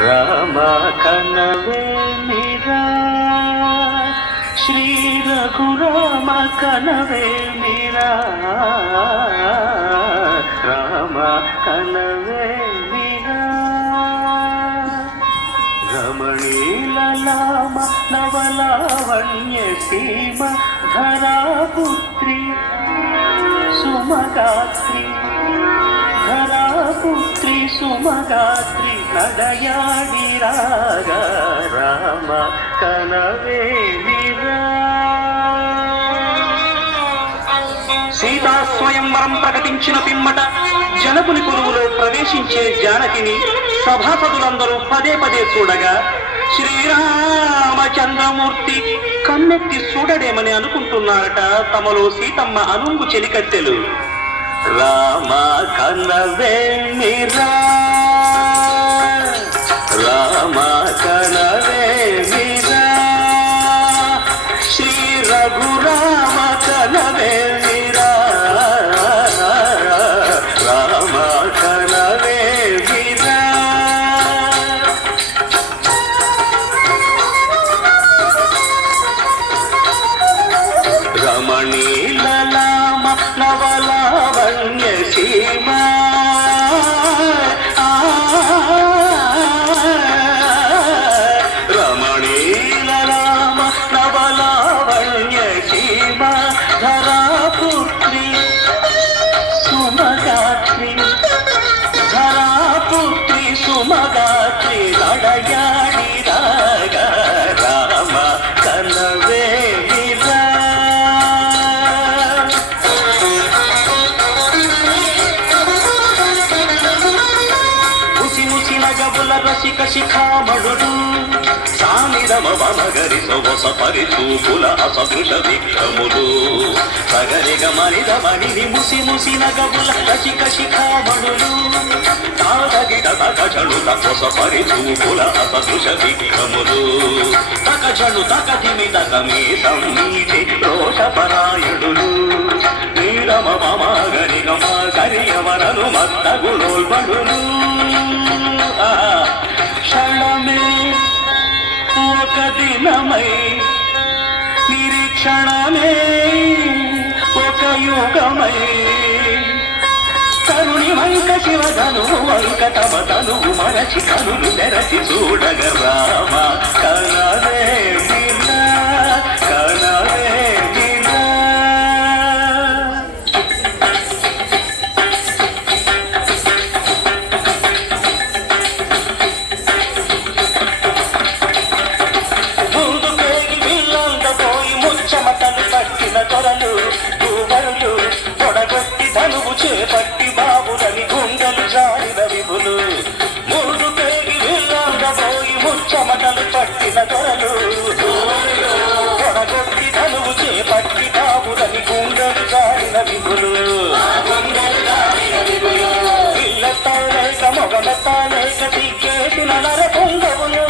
రామ కనవే మీరా శ్రీ రఘురామ కనవే మీరా రామ కనవే మీరా రమణీలలామ నవలావణ్య సీమ ధరాపుత్రి సుమగాత్రి ధరాపుత్రి సుమగాత్రి నడయాడి రాగా రామ కనవే మీరా. సీతా స్వయంవరం ప్రకటించిన పిమ్మట జనకుని కొలువులో ప్రవేశించే జానకిని సభాసదులందరూ పదే పదే చూడగా శ్రీరామచంద్రమూర్తి కన్నెత్తి చూడడేమని అనుకుంటున్నారట తమలో సీతమ్మ అనుంగు చెలికత్తెలు. రామ కనవే మీరా రామ కనవే మీరా శ్రీ రఘురామ కనవే మీరా రామ కనవే మీరా. రమణీలలామ నవలావణ్య సీమ రమణీలలామ నవలావణ్య సీమ ధరాపుత్రి సుమగాత్రి ధరాపుత్రి సుమగాత్రి నడయాడి రాగా రామ కనవే మీరా. నగబుల రసిక శిఖామణుడు సానిరమ వనగరి సొగస పరిచూపుల అసదృశ విక్రములు సగరిగ మరిద మణిని ముసి ముసి నగబుల రసిక శిఖామణులు తాదగిట తకచడు తకొస పరిచూపుల అసదృశ విక్రములు తకచడు తకధిమి తకమీతం నీటి రోషపరాయుడులు నీరమ మమగరి గమ గరియవరను మత్త గుణోల్బడులు. క్షణమే ఒక దినమై నిరీక్షణమే ఒక యుగమై కరుణి వంక శివధను వంక తమ తనువు మరచి కనులు తెరచి చూడగ రామ కనవే మీరా కనవే మీరా. చెమటలు పట్టిన దొరలు భూవరులు పొడగొట్టి ధనువు చేపట్టి బాబులని గుండెలు జారిన విభులు మూడు పేగి వీళ్ళందబోయి ముచ్చమటలు పట్టిన దొరలు పొడగొట్టి ధనువు చేపట్టి బాబులని గుండెలు జారిన విభులు పిల్లతాలేక మొగలతాలేక దిగ్గేసిన నర పొంగవులు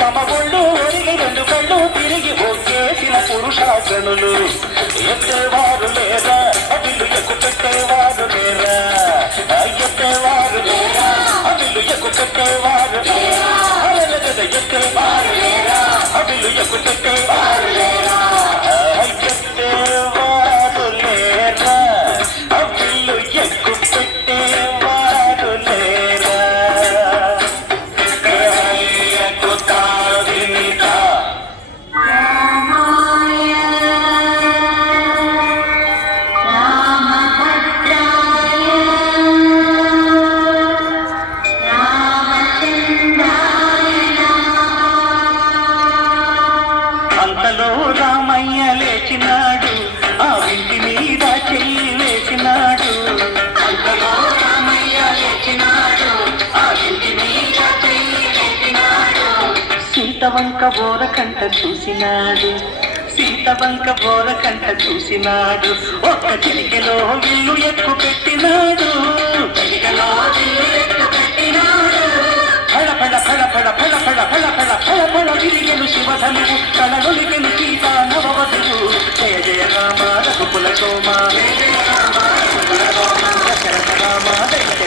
తమ ఒళ్ళు ఒరిగి రెండు కళ్ళు తిరిగి ఒగ్గేసిన పురుషాగణులు ఎత్తేవారు లేరా అవిలు ఎక్కు పెట్టేవారు లేరా ఎత్తేవారు లేరా అవిలు ఎక్కు పెట్టేవారు లేరా ఎత్తేవారు లేరా అవిలు ఎక్కు పెట్టేవారు లేరా ఎత్తేవారు లేరా అవిలు ఎక్కు పెట్టేవారు లేరా. అంతలో రామయ్య లేచినాడు ఆ ఇంటి మీద చెయ్యి వేసినాడు. అంతలో రామయ్య లేచినాడు ఆ ఇంటి మీద చెయ్యి వేసినాడు. సీతవంక బోరకంట చూసినాడు సీతవంక బోరకంట చూసినాడు. ఒక్క చిలికెలో విల్లు ఎక్కు పెట్టినాడు చిలికెలో విల్లు ఎక్కు పెట్టినాడు. ఫళ ఫళ ఫళ ఫళ ఫళ ఫళ ఫళ ఫళ ఫళ ఫళ విరిగెను శివధనువు కళలొలిగెను సీతా నవవధువు. జయ జయ రామ రఘుకుల సోమ జయ జయ రామ రఘుకుల సోమ దశరథ రామ దైత్య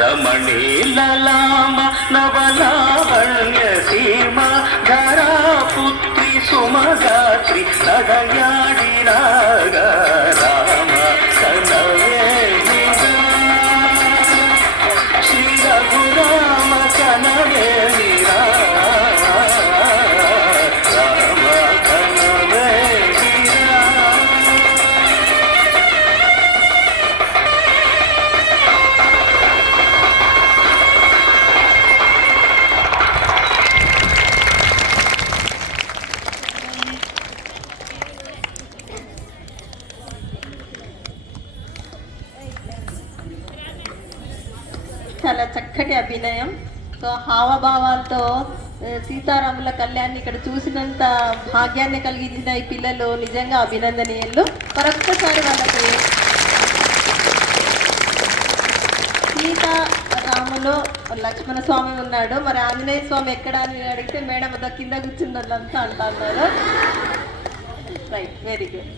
రమణీలలామ నవలావణ్య సీమ ధరాపుత్రి సుమగాత్రి నడయాడినాగా రామ కనవేలిరా శ్రీ రఘురామ కనవేలిరా రామ కనవేలిరా. చాలా చక్కటి అభినయం. సో హావభావాలతో సీతారాముల కళ్యాణ్ ఇక్కడ చూసినంత భాగ్యాన్ని కలిగించిన ఈ పిల్లలు నిజంగా అభినందనీయులు. మరొక్కసారి వాళ్ళకి సీతారాములో లక్ష్మణ స్వామి ఉన్నాడు, మరి ఆంజనేయ స్వామి ఎక్కడ అని అడిగితే మేడం కింద కూర్చున్నదంతా అంటున్నారు. Right, very good.